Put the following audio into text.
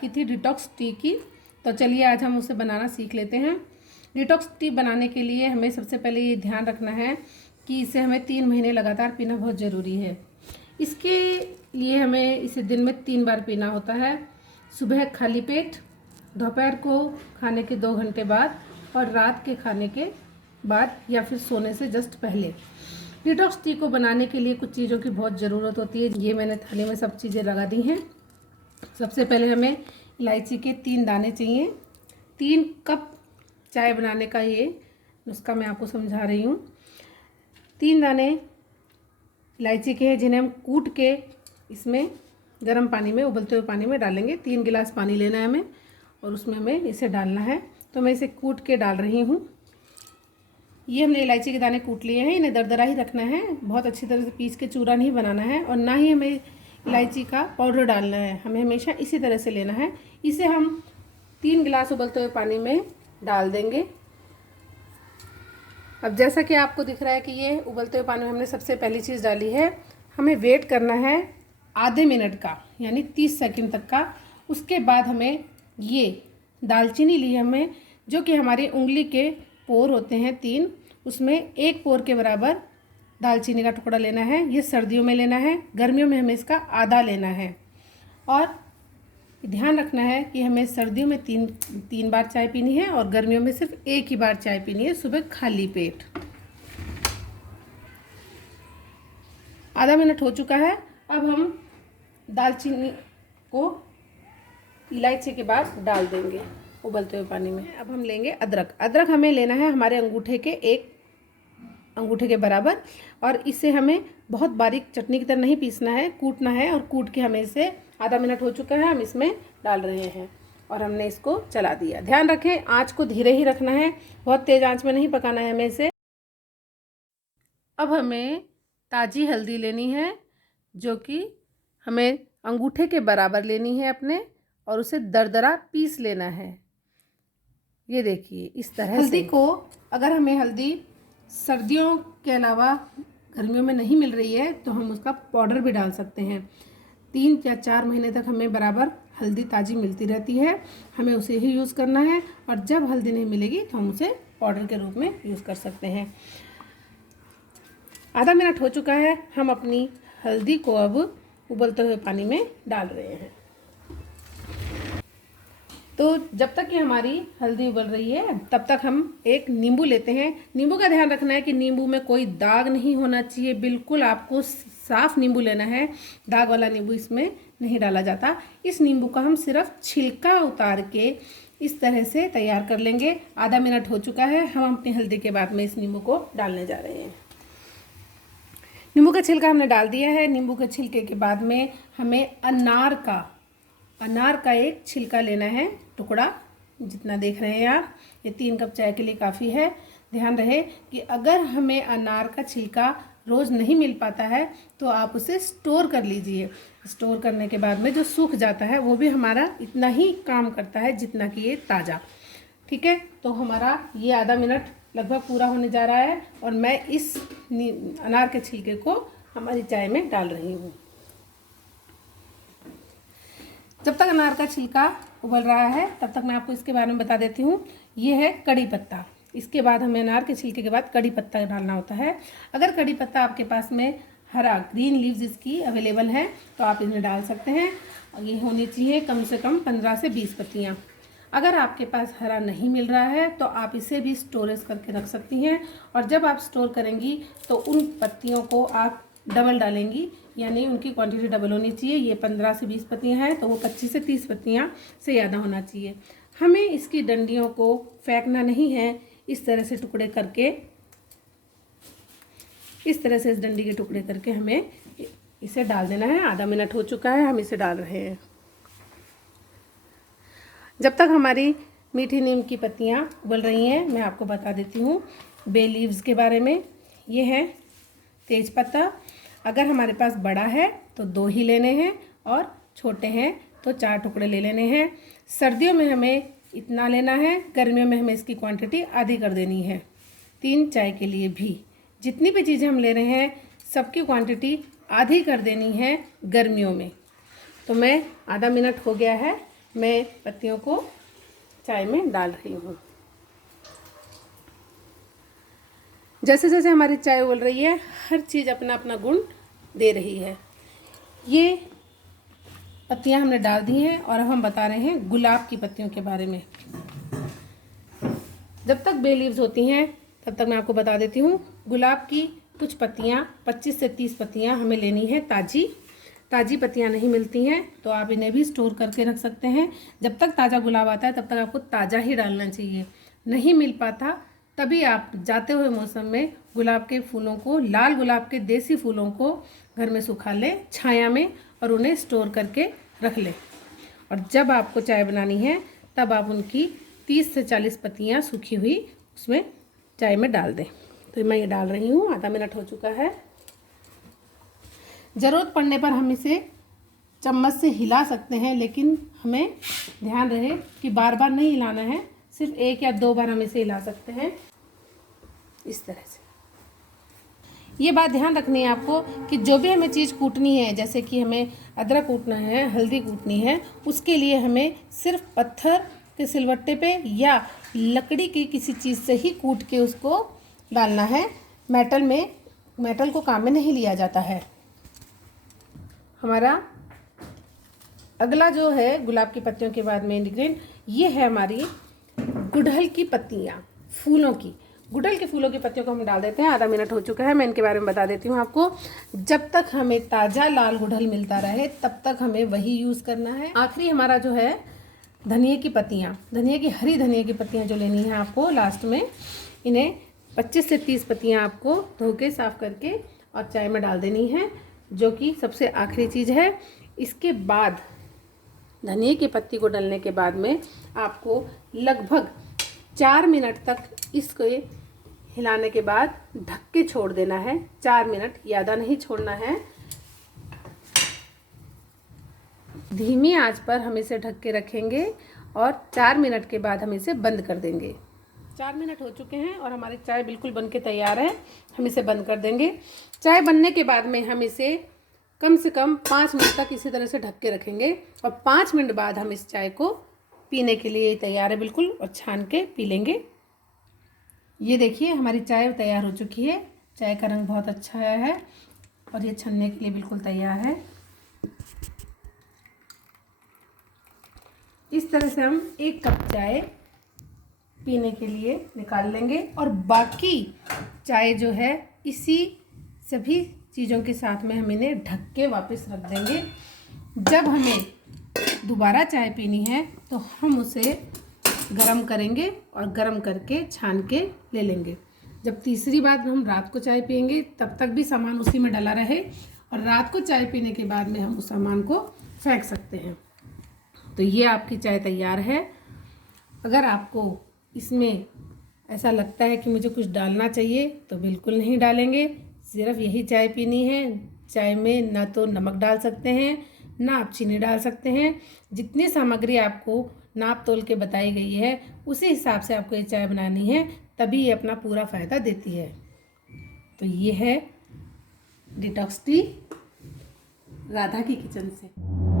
की थी detox tea की, तो चलिए आज हम उसे बनाना सीख लेते हैं। डिटॉक्स टी बनाने के लिए हमें सबसे पहले ये ध्यान रखना है कि इसे हमें 3 महीने लगातार पीना बहुत ज़रूरी है। इसके लिए हमें इसे दिन में 3 बार पीना होता है, सुबह खाली पेट, दोपहर को खाने के 2 घंटे बाद और रात के खाने के बाद या फिर सोने से जस्ट पहले। डिटॉक्स टी को बनाने के लिए कुछ चीज़ों की बहुत ज़रूरत होती है। ये मैंने थाली में सब चीज़ें लगा दी हैं। सबसे पहले हमें इलायची के 3 दाने चाहिए। 3 कप चाय बनाने का ये नुस्खा मैं आपको समझा रही हूँ। 3 दाने इलायची के हैं जिन्हें हम कूट के इसमें गर्म पानी में, उबलते हुए पानी में डालेंगे। 3 गिलास पानी लेना है हमें और उसमें हमें इसे डालना है। तो मैं इसे कूट के डाल रही हूँ। ये हमने इलायची के दाने कूट लिए हैं। इन्हें दरदरा ही रखना है, बहुत अच्छी तरह से पीस के चूरा नहीं बनाना है और ना ही हमें इलायची का पाउडर डालना है। हमें हमेशा इसी तरह से लेना है। इसे हम 3 गिलास उबलते हुए पानी में डाल देंगे। अब जैसा कि आपको दिख रहा है कि ये उबलते हुए पानी में हमने सबसे पहली चीज़ डाली है। हमें वेट करना है आधे मिनट का, यानी 30 सेकंड तक का। उसके बाद हमें ये दालचीनी ली हमें, जो कि हमारी उंगली के पोर होते हैं 3, उसमें 1 पोर के बराबर दालचीनी का टुकड़ा लेना है। ये सर्दियों में लेना है, गर्मियों में हमें इसका आधा लेना है। और ध्यान रखना है कि हमें सर्दियों में 3 बार चाय पीनी है और गर्मियों में सिर्फ 1 ही बार चाय पीनी है, सुबह खाली पेट। आधा मिनट हो चुका है। अब हम दालचीनी को इलायची के बाद डाल देंगे उबलते हुए पानी में। अब हम लेंगे अदरक। अदरक हमें लेना है हमारे अंगूठे के 1 अंगूठे के बराबर और इसे हमें बहुत बारीक चटनी की तरह नहीं पीसना है, कूटना है। और कूट के हमें इसे, आधा मिनट हो चुका है, हम इसमें डाल रहे हैं और हमने इसको चला दिया। ध्यान रखें आंच को धीरे ही रखना है, बहुत तेज़ आंच में नहीं पकाना है हमें इसे। अब हमें ताज़ी हल्दी लेनी है, जो कि हमें अंगूठे के बराबर लेनी है अपने, और उसे दरदरा पीस लेना है। ये देखिए इस तरह हल्दी को, अगर हमें हल्दी सर्दियों के अलावा गर्मियों में नहीं मिल रही है तो हम उसका पाउडर भी डाल सकते हैं। 3 या 4 महीने तक हमें बराबर हल्दी ताज़ी मिलती रहती है, हमें उसे ही यूज़ करना है। और जब हल्दी नहीं मिलेगी तो हम उसे पाउडर के रूप में यूज़ कर सकते हैं। आधा मिनट हो चुका है, हम अपनी हल्दी को अब उबलते हुए पानी में डाल रहे हैं। तो जब तक कि हमारी हल्दी उबल रही है तब तक हम एक नींबू लेते हैं। नींबू का ध्यान रखना है कि नींबू में कोई दाग नहीं होना चाहिए, बिल्कुल आपको साफ नींबू लेना है। दाग वाला नींबू इसमें नहीं डाला जाता। इस नींबू का हम सिर्फ छिलका उतार के इस तरह से तैयार कर लेंगे। आधा मिनट हो चुका है, हम अपनी हल्दी के बाद में इस नींबू को डालने जा रहे हैं। नींबू का छिलका हमने डाल दिया है। नींबू के छिलके के बाद में हमें अनार का एक छिलका लेना है, टुकड़ा जितना देख रहे हैं आप। ये 3 कप चाय के लिए काफ़ी है। ध्यान रहे कि अगर हमें अनार का छिलका रोज़ नहीं मिल पाता है तो आप उसे स्टोर कर लीजिए। स्टोर करने के बाद में जो सूख जाता है वो भी हमारा इतना ही काम करता है जितना कि ये ताज़ा। ठीक है, तो हमारा ये आधा मिनट लगभग पूरा होने जा रहा है और मैं इस अनार के छिलके को हमारी चाय में डाल रही हूँ। जब तक अनार का छिलका उबल रहा है तब तक मैं आपको इसके बारे में बता देती हूँ। ये है कड़ी पत्ता। इसके बाद हमें अनार के छिलके के बाद कड़ी पत्ता डालना होता है। अगर कड़ी पत्ता आपके पास में हरा ग्रीन लीव्स इसकी अवेलेबल है तो आप इन्हें डाल सकते हैं। ये होनी चाहिए कम से कम 15 से 20 पत्तियाँ। अगर आपके पास हरा नहीं मिल रहा है तो आप इसे भी स्टोरेज करके रख सकती हैं। और जब आप स्टोर करेंगी तो उन पत्तियों को आप डबल डालेंगी, यानी उनकी क्वांटिटी डबल होनी चाहिए। ये 15 से 20 पत्तियां हैं तो वो 25 से 30 पत्तियां से ज़्यादा होना चाहिए। हमें इसकी डंडियों को फेंकना नहीं है, इस तरह से टुकड़े करके, इस तरह से इस डंडी के टुकड़े करके हमें इसे डाल देना है। आधा मिनट हो चुका है, हम इसे डाल रहे हैं। जब तक हमारी मीठी नीम की पत्तियाँ उबल रही हैं मैं आपको बता देती हूँ बे लीव्स के बारे में। ये है तेज पत्ता। अगर हमारे पास बड़ा है तो 2 ही लेने हैं और छोटे हैं तो 4 टुकड़े ले लेने हैं। सर्दियों में हमें इतना लेना है, गर्मियों में हमें इसकी क्वांटिटी आधी कर देनी है। 3 चाय के लिए भी जितनी भी चीज़ें हम ले रहे हैं सबकी क्वांटिटी आधी कर देनी है गर्मियों में। तो मैं, आधा मिनट हो गया है, मैं पत्तियों को चाय में डाल रही हूँ। जैसे जैसे हमारी चाय उबल रही है, हर चीज़ अपना अपना गुण दे रही है। ये पत्तियाँ हमने डाल दी हैं और अब हम बता रहे हैं गुलाब की पत्तियों के बारे में। जब तक बे लीव्स होती हैं तब तक मैं आपको बता देती हूँ। गुलाब की कुछ पत्तियाँ 25 से 30 पत्तियाँ हमें लेनी है ताज़ी। ताज़ी पत्तियाँ नहीं मिलती हैं तो आप इन्हें भी स्टोर करके रख सकते हैं। जब तक ताज़ा गुलाब आता है तब तक आपको ताज़ा ही डालना चाहिए। नहीं मिल पाता तभी आप जाते हुए मौसम में गुलाब के फूलों को, लाल गुलाब के देसी फूलों को घर में सुखा लें छाया में और उन्हें स्टोर करके रख लें। और जब आपको चाय बनानी है तब आप उनकी 30 से 40 पत्तियाँ सूखी हुई उसमें चाय में डाल दें। तो मैं ये डाल रही हूँ, आधा मिनट हो चुका है। ज़रूरत पड़ने पर हम इसे चम्मच से हिला सकते हैं, लेकिन हमें ध्यान रहे कि बार बार नहीं हिलाना है, सिर्फ 1 या 2 बार हम इसे हिला सकते हैं इस तरह से। ये बात ध्यान रखनी है आपको कि जो भी हमें चीज़ कूटनी है, जैसे कि हमें अदरक कूटना है, हल्दी कूटनी है, उसके लिए हमें सिर्फ पत्थर के सिलवट्टे पे या लकड़ी की किसी चीज़ से ही कूट के उसको डालना है। मेटल को काम में नहीं लिया जाता है। हमारा अगला जो है गुलाब की पत्तियों के बाद में इंग्रेडिएंट, ये है हमारी गुड़हल की पत्तियाँ, फूलों की। गुड़हल के फूलों की पत्तियों को हम डाल देते हैं। आधा मिनट हो चुका है, मैं इनके बारे में बता देती हूँ आपको। जब तक हमें ताज़ा लाल गुड़हल मिलता रहे तब तक हमें वही यूज़ करना है। आखिरी हमारा जो है धनिए की पत्तियाँ, हरी धनिए की पत्तियाँ जो लेनी है आपको लास्ट में, इन्हें 25 से 30 पत्तियाँ आपको धो के साफ़ करके और चाय में डाल देनी है, जो कि सबसे आखिरी चीज़ है। इसके बाद धनिए की पत्ती को डालने के बाद में आपको लगभग 4 मिनट तक इसको हिलाने के बाद ढक के छोड़ देना है। 4 मिनट, ज़्यादा नहीं छोड़ना है। धीमी आंच पर हम इसे ढक के रखेंगे और 4 मिनट के बाद हम इसे बंद कर देंगे। 4 मिनट हो चुके हैं और हमारी चाय बिल्कुल बनके तैयार है। हम इसे बंद कर देंगे। चाय बनने के बाद में हम इसे कम से कम 5 मिनट तक इसी तरह से ढक के रखेंगे और 5 मिनट बाद हम इस चाय को पीने के लिए तैयार है बिल्कुल, और छान के पी लेंगे। ये देखिए हमारी चाय तैयार हो चुकी है। चाय का रंग बहुत अच्छा आया है और ये छन्ने के लिए बिल्कुल तैयार है। इस तरह से हम 1 कप चाय पीने के लिए निकाल लेंगे और बाकी चाय जो है इसी सभी चीज़ों के साथ में हम इन्हें ढक के वापस रख देंगे। जब हमें दोबारा चाय पीनी है तो हम उसे गरम करेंगे और गरम करके छान के ले लेंगे। जब तीसरी बार हम रात को चाय पियेंगे तब तक भी सामान उसी में डला रहे और रात को चाय पीने के बाद में हम उस सामान को फेंक सकते हैं। तो ये आपकी चाय तैयार है। अगर आपको इसमें ऐसा लगता है कि मुझे कुछ डालना चाहिए तो बिल्कुल नहीं डालेंगे, सिर्फ यही चाय पीनी है। चाय में ना तो नमक डाल सकते हैं ना आप चीनी डाल सकते हैं। जितनी सामग्री आपको नाप तोल के बताई गई है उसी हिसाब से आपको ये चाय बनानी है, तभी ये अपना पूरा फ़ायदा देती है। तो ये है डिटॉक्स टी राधा की किचन से।